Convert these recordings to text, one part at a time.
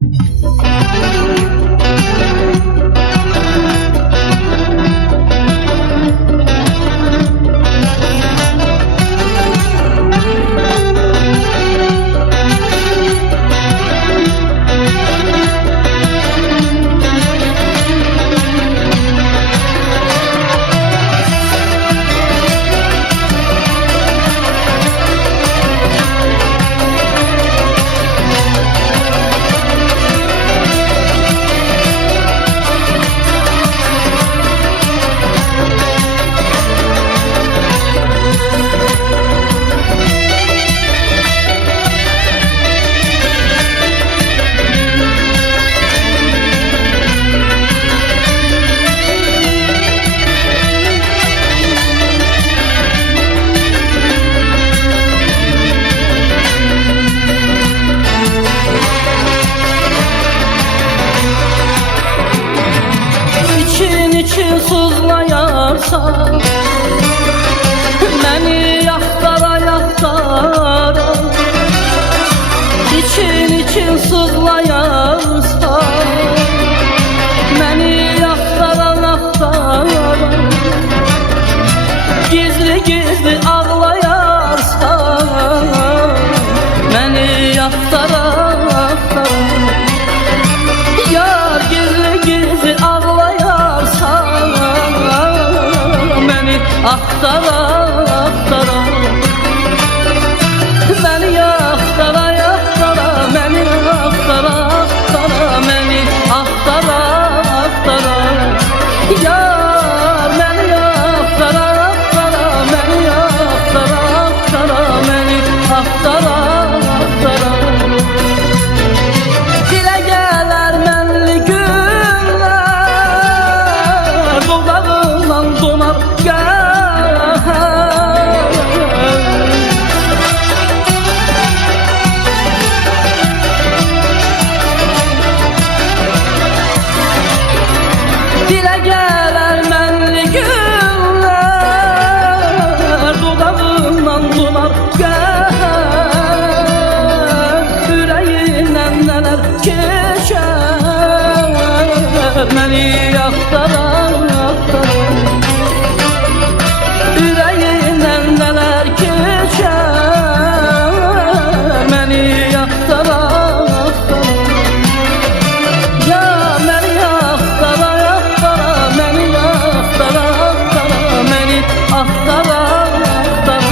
İçin sızlayarsa beni yaktara yaktara, için sızlayarsa beni yaktara yaktara, gizli ağlayarsa beni yaktara yaktara, yar gizli ağlayarsa beni aktara aktara, beni yaktara yaktara, beni aktara aktara, beni aktara aktara, yar beni yaktara aktara, beni yaktara aktara, beni aktara aktara. Dilə gələr mənli günlər, dodağımdan donar Dilə gələr mənli günlər, dodağımdan donar ürəyindən nələr keçər, məni yaktara yaktara, ürəyindən nələr keçər, məni yaktara yaktara, ya məni yaktara yaktara, məni yaktara yaktara, məni aktara aktara,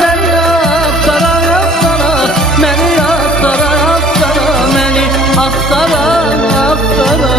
məni yaktara yaktara, məni yaktara yaktara, məni aktara aktara.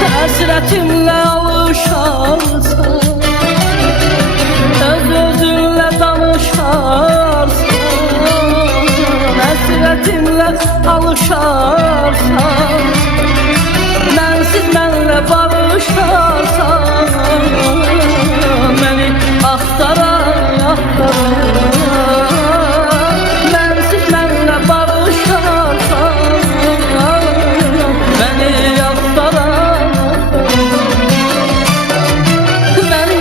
Həsrətimlə alışarsan, öz-özünlə danışarsan, həsrətimlə alışarsan, mənsiz mənlə barışarsan, məni axtara axtara, mənsiz mənlə barışarsan, məni axtara. Məni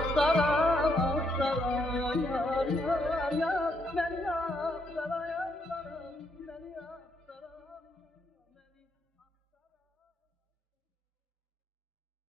axtaran